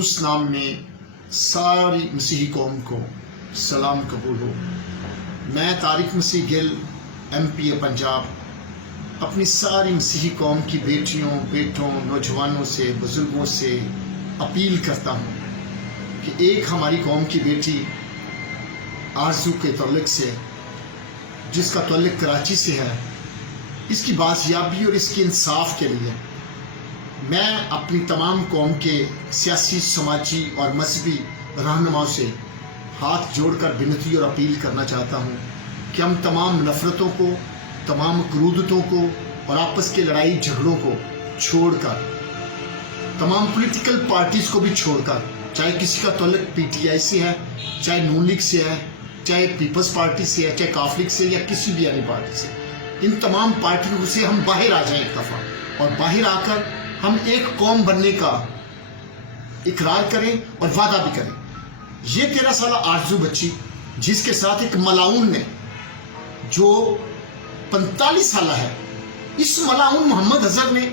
खदूस नाम में सारी मसीही कौम को सलाम कबूल हो। मैं तारिक मसीह गिल MP पंजाब अपनी सारी मसीही कौम की बेटियों, बेटों, नौजवानों से, बुजुर्गों से अपील करता हूँ कि एक हमारी कौम की बेटी आरजू के तल्लुक से, जिसका तल्लुक कराची से है, इसकी बाजियाबी और इसके इंसाफ के लिए मैं अपनी तमाम कौम के सियासी, समाजी और मजहबी रहनुमाओं से हाथ जोड़कर विनती और अपील करना चाहता हूँ कि हम तमाम नफ़रतों को, तमाम क्रूरतों को और आपस के लड़ाई झगड़ों को छोड़कर, तमाम पॉलिटिकल पार्टीज़ को भी छोड़कर, चाहे किसी का तल्लुक PTI से है, चाहे नून लीग से है, चाहे पीपल्स पार्टी से है, चाहे काफ लीग से या किसी भी अन्य पार्टी से, इन तमाम पार्टियों से हम बाहर आ जाएं एक दफ़ा, और बाहर आकर हम एक कौम बनने का इकरार करें और वादा भी करें। ये 13 साल आरजू बच्ची, जिसके साथ एक मलाउन ने जो 45 साल है, इस मलाउन मोहम्मद अजहर ने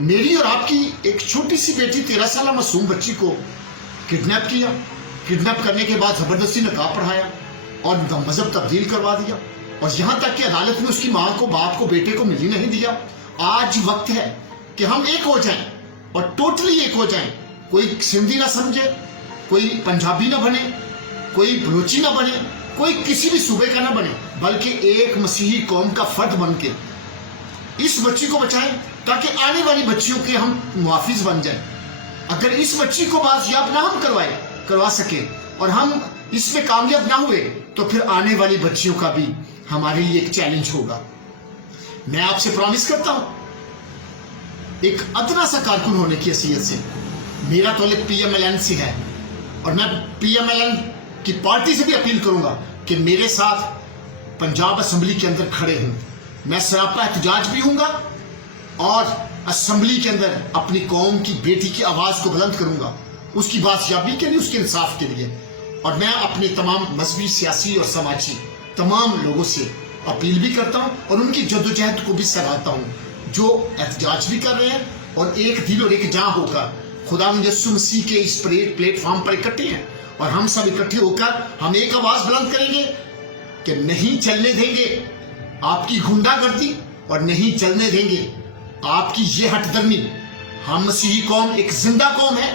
मेरी और आपकी एक छोटी सी बेटी 13 साल मासूम बच्ची को किडनैप किया। किडनैप करने के बाद जबरदस्ती नकाब पढ़ाया और मजहब तब्दील करवा दिया, और यहाँ तक कि अदालत में उसकी माँ को, बाप को, बेटे को मिल ही नहीं दिया। आज वक्त है कि हम एक हो जाएं और टोटली एक हो जाएं। कोई सिंधी ना समझे, कोई पंजाबी ना बने, कोई बलोची ना बने, कोई किसी भी सूबे का ना बने, बल्कि एक मसीही कौम का फर्द बन के इस बच्ची को बचाएं, ताकि आने वाली बच्चियों के हम मुहाफिज बन जाएं। अगर इस बच्ची को बाजियाब ना हम करवा सके और हम इसमें कामयाब ना हुए, तो फिर आने वाली बच्चियों का भी हमारे लिए एक चैलेंज होगा। मैं आपसे प्रॉमिस करता हूं, एक अदना सा कारकुन होने की हैसियत से, मेरा तौलिक PMLN से है, और मैं PMLN की पार्टी से भी अपील करूंगा कि मेरे साथ पंजाब असेंबली के अंदर खड़े हों। मैं सरापा एहतजाज भी हूँगा और असेंबली के अंदर अपनी कौम की बेटी की आवाज़ को बुलंद करूंगा, उसकी बाजियाबी के लिए, उसके इंसाफ के लिए। और मैं अपने तमाम मजहबी, सियासी और समाजी तमाम लोगों से अपील भी करता हूँ और उनकी जद्दोजहद को भी सराहता हूँ, जो एहतजाज भी कर रहे हैं और एक दिल और एक जान होकर खुदा यीशु मसीह के इस प्लेटफॉर्म पर इकट्ठे हैं। और हम सब इकट्ठे होकर हम एक आवाज़ बुलंद करेंगे कि नहीं चलने देंगे आपकी गुंडागर्दी, और नहीं चलने देंगे आपकी ये हटदर्मी। हम मसीही कौम एक जिंदा कौम है,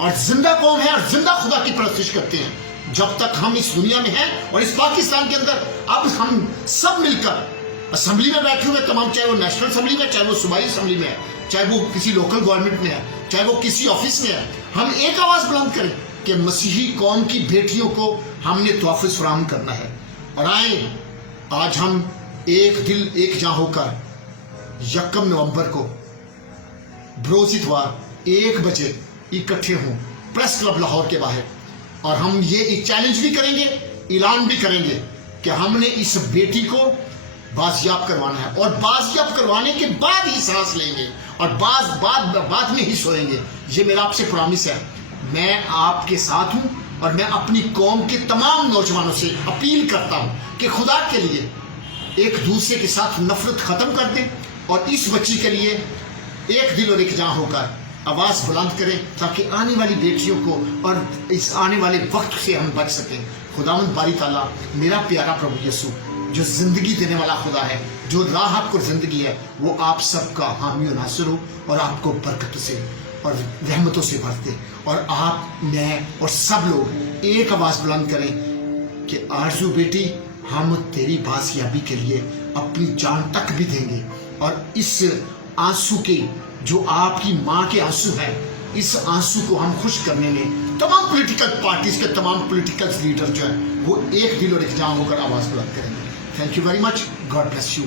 और जिंदा कौम है, और जिंदा खुदा की परस्तिश करते हैं। जब तक हम इस दुनिया में हैं और इस पाकिस्तान के अंदर, अब हम सब मिलकर असेंबली में बैठे हुए तमाम, चाहे वो नेशनल असेंबली में, चाहे वो सूबाई असेंबली में है, चाहे वो किसी लोकल गवर्नमेंट में है, चाहे वो किसी ऑफिस में है, हम एक आवाज़ बुलंद करें कि मसीही कौम की बेटियों को हमने तोहफ़े फराहम करना है। और आए आज हम एक दिल एक जान होकर 1 नवंबर को बरोज़ इतवार 1 बजे इकट्ठे हों प्रेस क्लब लाहौर के बाहर, और हम ये चैलेंज भी करेंगे, ऐलान भी करेंगे कि हमने इस बेटी को बाजियाब करवाना है, और बाजियाब करवाने के बाद ही सांस लेंगे और बाद में ही सोएंगे। ये मेरा आपसे प्रॉमिस है। मैं आपके साथ हूँ, और मैं अपनी कौम के तमाम नौजवानों से अपील करता हूँ कि खुदा के लिए एक दूसरे के साथ नफरत ख़त्म कर दें, और इस बच्ची के लिए एक दिल और एक जान होकर आवाज़ बुलंद करें, ताकि आने वाली बेटियों को और इस आने वाले वक्त से हम बच सकें। खुदावंद बारी ताला, मेरा प्यारा प्रभु यीशु, जो ज़िंदगी देने वाला खुदा है, जो राह आपको ज़िंदगी है, वो आप सबका हामी और नासिर हो, और आपको बरकत से और रहमतों से भर दे। और आप, मैं और सब लोग एक आवाज़ बुलंद करें कि आरजू बेटी, हम तेरी बाजियाबी के लिए अपनी जान तक भी देंगे, और इस आंसू के, जो आपकी माँ के आंसू हैं, इस आंसू को हम खुश करने में तमाम पॉलिटिकल पार्टीज के तमाम पॉलिटिकल लीडर जो है, वो एक दिल और एक जान होकर आवाज़ बुलंद करेंगे। Thank you very much. God bless you.